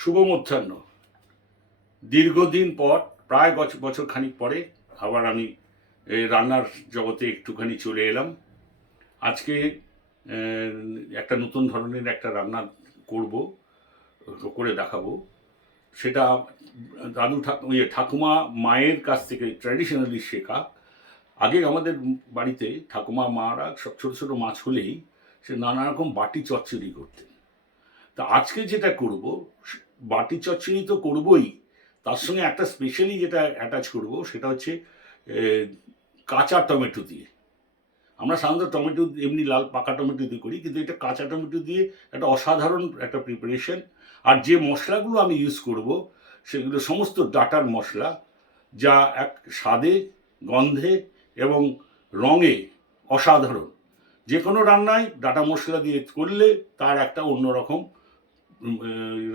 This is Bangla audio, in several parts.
শুভ মধ্যাহ্ন দীর্ঘদিন পর, প্রায় বছর বছর খানিক পরে আবার আমি এই রান্নার জগতে একটুখানি চলে এলাম। আজকে একটা নতুন ধরনের একটা রান্না করব, করে দেখাবো। সেটা দাদু ইয়ে ঠাকুমা মায়ের কাছ থেকে ট্র্যাডিশনালি শেখা। আগে আমাদের বাড়িতে ঠাকুমা মারা সব ছোটো ছোটো মাছ হলেই সে নানা রকম বাটি চচ্চড়ি করতেন। তা আজকে যেটা করব বাটি চচ্চড়ি তো করবই। তার সঙ্গে একটা স্পেশালি যেটা অ্যাটাচ করব, সেটা হচ্ছে কাঁচা টমেটো দিয়ে। আমরা সাধারণত টমেটো এমনি লাল পাকা টমেটো দিয়ে করি, কিন্তু এটা কাঁচা টমেটো দিয়ে একটা অসাধারণ একটা প্রিপারেশন আর যে মশলাগুলো আমি ইউজ করব, সেগুলো সমস্ত ডাটার মশলা, যা এক স্বাদে, গন্ধে এবং রঙে অসাধারণ। যে কোনো রান্নায় ডাটা মশলা দিয়ে করলে তার একটা অন্যরকম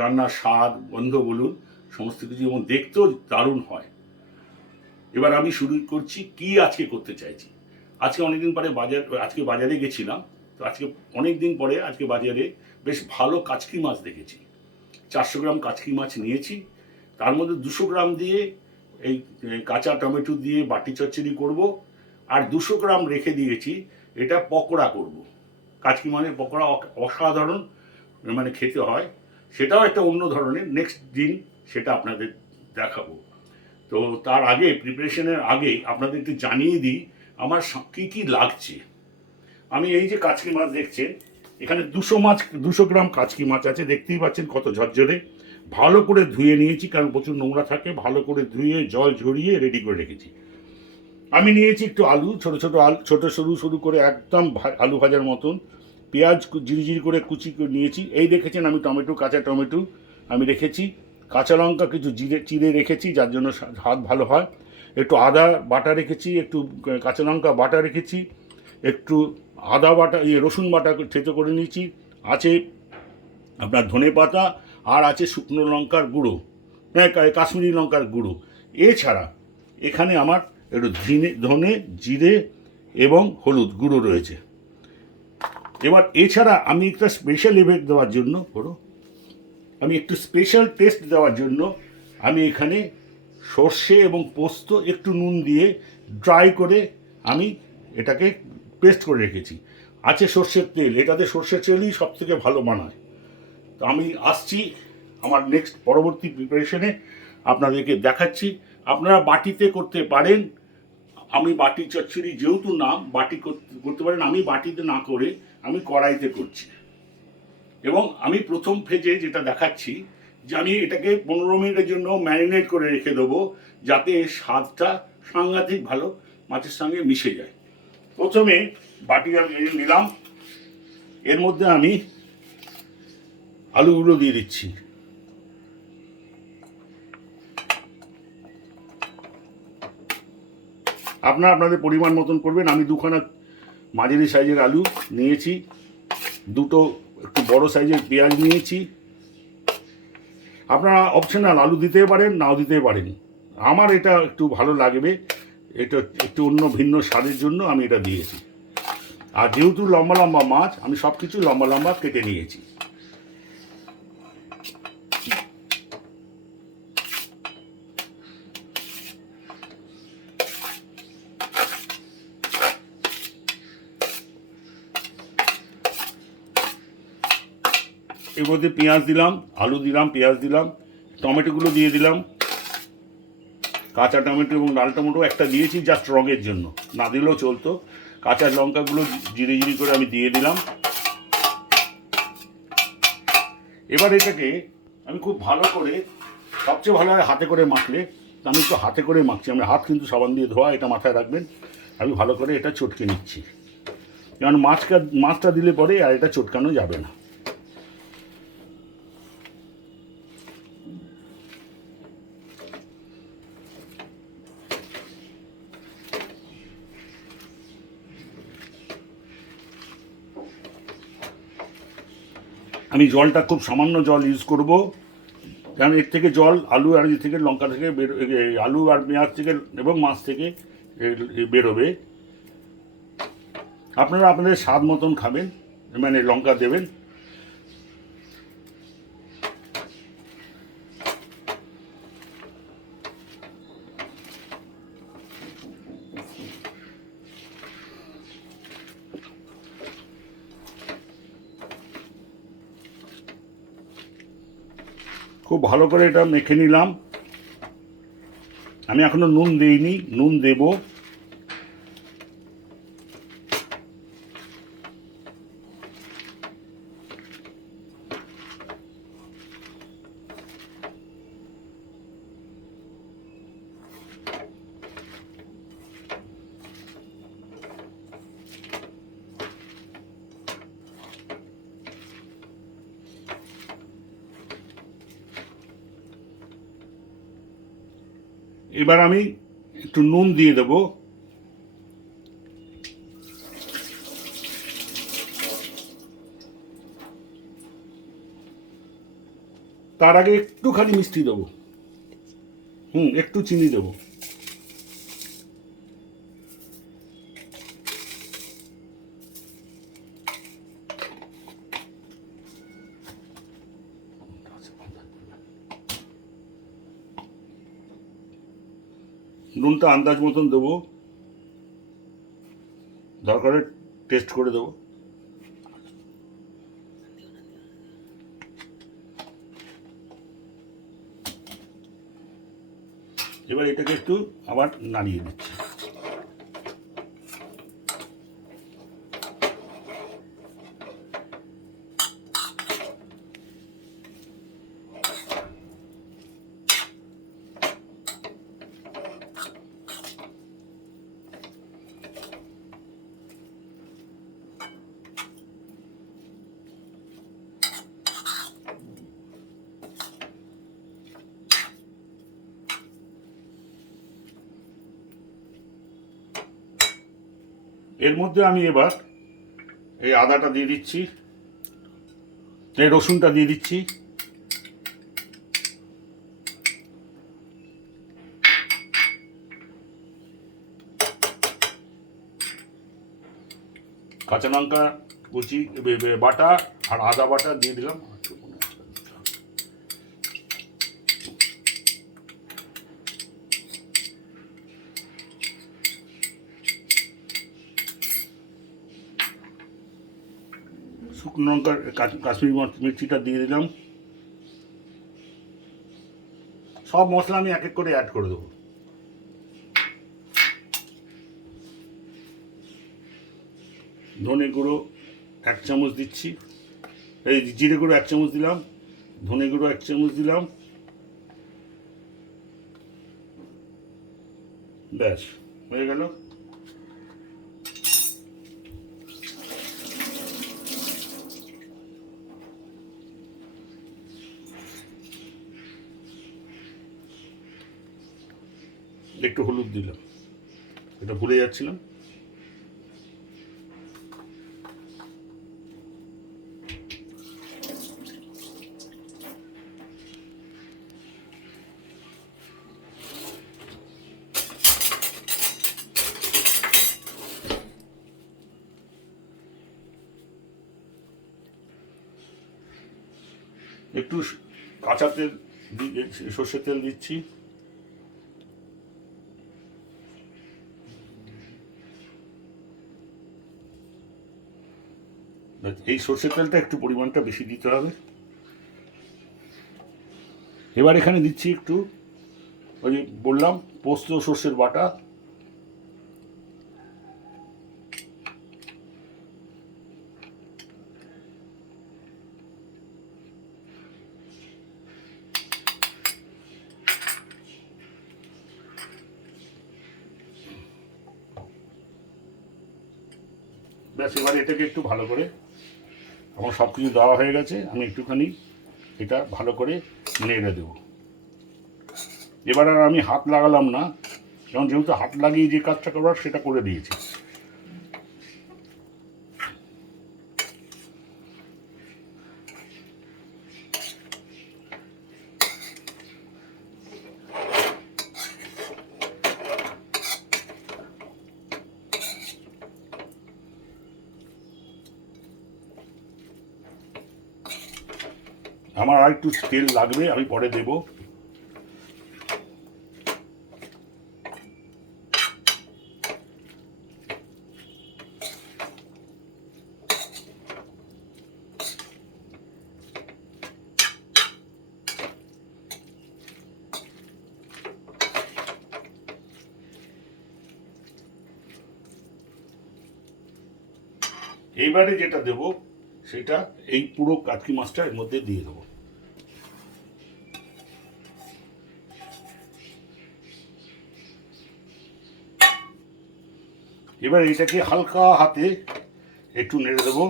রান্নার স্বাদ গন্ধ বলুন, সমস্ত কিছু, এবং দেখতেও দারুণ হয়। এবার আমি শুরু করছি কি আজকে করতে চাইছি। আজকে অনেকদিন পরে বাজার, আজকে বাজারে গেছিলাম, তো আজকে অনেক দিন পরে আজকে বাজারে বেশ ভালো কাচকি মাছ দেখেছি। চারশো গ্রাম কাচকি মাছ নিয়েছি, তার মধ্যে দুশো গ্রাম দিয়ে এই কাঁচা টমেটো দিয়ে বাটি চচ্চড়ি করব, আর দুশো গ্রাম রেখে দিয়েছি, এটা পকোড়া করব। কাচকি মাছের পকোড়া অসাধারণ মানে খেতে হয়, সেটাও একটা অন্য ধরনের। নেক্সট দিন সেটা আপনাদের দেখাবো। তো তার আগে প্রিপারেশনের আগে আপনাদের একটু জানিয়ে দিই, আমার কী কি লাগছে। আমি এই যে কাচকি মাছ দেখছেন, এখানে দুশো মাছ, দুশো গ্রাম কাচকি মাছ আছে, দেখতেই পাচ্ছেন কত ঝরঝরে। ভালো করে ধুয়ে নিয়েছি, কারণ প্রচুর নোংরা থাকে। ভালো করে ধুয়ে, জল ঝরিয়ে রেডি করে রেখেছি। আমি নিয়েছি একটু আলু, ছোট ছোট আলু, ছোটো সরু সরু করে একদম আলু ভাজার মতন। পেঁয়াজ জিরি করে কুচি নিয়েছি। এই দেখেছেন আমি টমেটো, কাঁচা টমেটো আমি রেখেছি। কাঁচা লঙ্কা কিছু জিরে, চিড়ে রেখেছি, যার জন্য স্বাদ ভালো হয়। একটু আদা বাটা রেখেছি, একটু কাঁচা লঙ্কা বাটা রেখেছি, একটু আদা বাটা ইয়ে রসুন বাটা থেতো করে নিয়েছি। আছে আপনার ধনে পাতা আর আছে শুকনো লঙ্কার গুঁড়ো হ্যাঁ কাশ্মীরি লঙ্কার গুঁড়ো। এছাড়া এখানে আমার একটু ধনে, জিরে এবং হলুদ গুঁড়ো রয়েছে। এবার এছাড়া আমি একটা স্পেশাল ইভেন্ট দেওয়ার জন্য, করো। আমি একটু স্পেশাল টেস্ট দেওয়ার জন্য আমি এখানে সর্ষে এবং পোস্ত একটু নুন দিয়ে ড্রাই করে আমি এটাকে পেস্ট করে রেখেছি। আছে সর্ষের তেল, এটাতে সর্ষের তেলই সব থেকে ভালো মানায়। তো আমি আসছি আমার নেক্সট পরবর্তী প্রিপারেশনে আপনাদেরকে দেখাচ্ছি। আপনারা বাটিতে করতে পারেন, আমি বাটি চচ্চড়ি যেহেতু নাম, বাটি করতে করতে পারেন, আমি বাটিতে না করে আমি কড়াইতে করছি। এবং আমি প্রথম ফেজে যেটা দেখাচ্ছি যে আমি এটাকে পনেরো মিনিটের জন্য ম্যারিনেট করে রেখে দেবো যাতে স্বাদটা সাংঘাতিক ভালো, মাছের সঙ্গে মিশে যায়। প্রথমে বাটি আমি নিলাম। এর মধ্যে আমি আলুগুলো দিয়ে দিচ্ছি। আপনারা আপনাদের পরিমাণ মতন করবেন, আমি দুখানা মাঝারি সাইজের আলু নিয়েছি, দুটো একটু বড় সাইজের পেঁয়াজ নিয়েছি। আপনারা অপশনাল আলু দিতে পারেন, নাও দিতে পারেন। আমার এটা একটু ভালো লাগবে, এটা একটু অন্য ভিন্ন স্বাদের জন্য আমি এটা দিয়েছি। আর যেহেতু লম্বা লম্বা মাছ, আমি সব কিছু লম্বা লম্বা কেটে নিয়েছি। এর মধ্যে পেঁয়াজ দিলাম, আলু দিলাম, পেঁয়াজ দিলাম, টমেটোগুলো দিয়ে দিলাম, কাঁচা টমেটো এবং লাল টমেটো একটা দিয়েছি জাস্ট রঙের জন্য। না দিলেও চলতো। কাঁচা লঙ্কাগুলো জিরে জিরি করে আমি দিয়ে দিলাম। এবার এটাকে আমি খুব ভালো করে, সবচেয়ে ভালো হয় হাতে করে মাখলে। আমি একটু হাতে করে মাখছি আমি হাত কিন্তু সাবান দিয়ে ধোয়া, এটা মাথায় রাখবেন। আমি ভালো করে এটা চটকে নিচ্ছি। কারণ মাছটা মাছটা দিলে পরে আর এটা চটকানো যাবে না। আমি জলটা খুব সামান্য জল ইউজ করব। কারণ এর থেকে জল, আলু আর এর থেকে লঙ্কা থেকে বেরো আলু আর পেঁয়াজ থেকে এবং মাছ থেকে বেরোবে আপনারা আপনাদের স্বাদ মতন খাবেন মানে লঙ্কা দেবেন। খুব ভালো করে এটা মেখে নিলাম। আমি এখনও নুন দিইনি নুন দেব। এবার আমি একটু নুন দিয়ে দেবো। তার আগে একটুখানি মিষ্টি দেবো। হুম, একটু চিনি দেবো। নুনটা আন্দাজ মতন দেবো। দরকারে টেস্ট করে দেবো। এবার এটাকে একটু আবার নাড়িয়ে দিচ্ছি। এর মধ্যে আমি এবার এই আদাটা দিয়ে দিচ্ছি, এই রসুনটা দিয়ে দিচ্ছি। কাঁচা লঙ্কা, কুচি বাটা আর আদা বাটা দিয়ে দিলাম। শুকনো লঙ্কার কাশ্মীরি মর- মির্চিটা দিয়ে দিলাম। সব মশলা আমি এক এক করে অ্যাড করে দেবো। ধনে গুঁড়ো এক চামচ দিচ্ছি। এই জিরে গুঁড়ো এক চামচ দিলাম, ধনে গুঁড়ো এক চামচ দিলাম। ব্যাস, হয়ে গেল। একটু হলুদ দিলাম। এটা ভুলে যাচ্ছিলাম। একটু কাঁচা তেল সর্ষের তেল দিচ্ছি। এই সর্ষের তেলটা একটু পরিমাণটা বেশি দিতে হবে। এবার এখানে দিচ্ছি একটু ওই বললাম, পোস্ত সর্ষের বাটা। ব্যাস, এবার এটাকে একটু ভালো করে আমার সব কিছু দেওয়া হয়ে গেছে, আমি একটুখানি এটা ভালো করে নেড়ে দেব। এবার আর আমি হাত লাগালাম না কারণ যেহেতু হাত লাগিয়ে যে কাজটা করবার সেটা করে দিয়েছি। আমার আর একটু তেল লাগবে, আমি পরে দেব। এইবারে যেটা দেব, সেটা এই পুরো কাতকি মাছটা এর মধ্যে দিয়ে দেবো। এবার এটাকে হালকা হাতে একটু নেড়ে দেবো।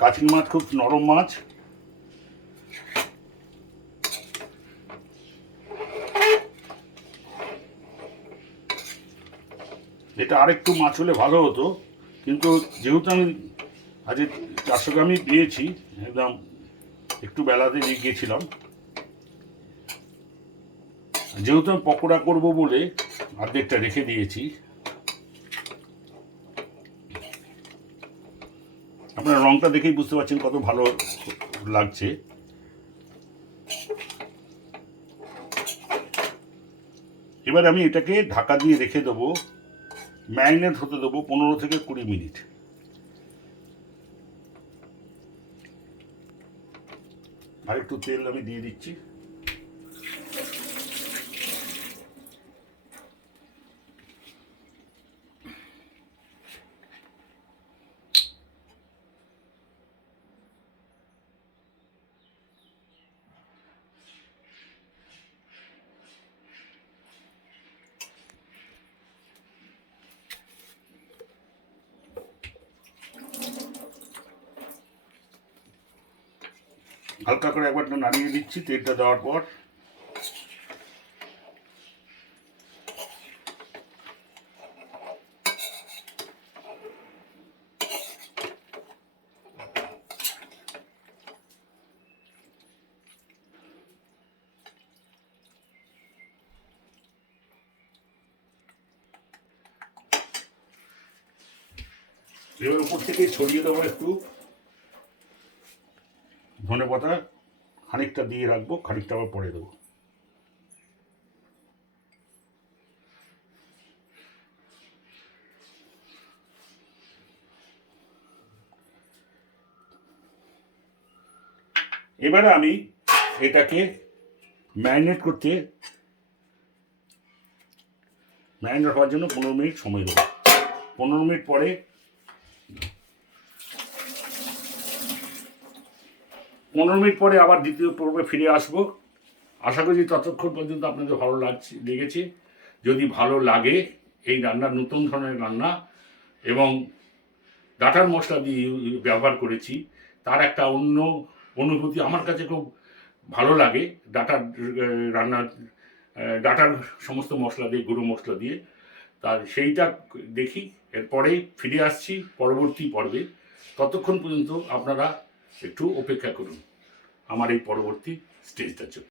কাতকি মাছ খুব নরম মাছ। এটা আরেকটু মাছ হলে ভালো হতো, কিন্তু যেহেতু আমি আজ চারশো গ্রামই দিয়েছি, একদম একটু বেলাতে নিয়ে গিয়েছিলাম। যেহেতু আমি পকোড়া করব বলে অর্ধেকটা রেখে দিয়েছি। আপনার রংটা দেখেই বুঝতে পারছেন কত ভালো লাগছে। এবার আমি এটাকে ঢাকা দিয়ে রেখে দেবো, ম্যারিনেট হতে দেবো পনেরো থেকে কুড়ি মিনিট। আর একটু তেল আমি দিয়ে দিচ্ছি। হালকা করে একবার নাড়িয়ে দিচ্ছি তেলটা দেওয়ার পর। এবার উপর থেকে ছড়িয়ে দেবো একটু। ধনে পাতা খানিকটা দিয়ে রাখব, খানিকটা আবার পরে দেবো। এবারে আমি এটাকে ম্যারিনেট করতে ম্যারিনেট হওয়ার জন্য পনেরো মিনিট সময় দেবো। পনেরো মিনিট পরে পনেরো মিনিট পরে আবার দ্বিতীয় পর্বে ফিরে আসব। আশা করি ততক্ষণ পর্যন্ত আপনাদের ভালো লাগছে, লেগেছে। যদি ভালো লাগে এই রান্না, নতুন ধরনের রান্না এবং ডাটার মশলা দিয়ে ব্যবহার করেছি, তার একটা অন্য অনুভূতি আমার কাছে খুব ভালো লাগে ডাটার রান্না ডাটার সমস্ত মশলা দিয়ে, গুঁড়ো মশলা দিয়ে। তার সেইটা দেখি, এরপরেই ফিরে আসছি পরবর্তী পর্বে। ততক্ষণ পর্যন্ত আপনারা একটু অপেক্ষা করুন। আমার এই পরবর্তী স্টেজটা জন্য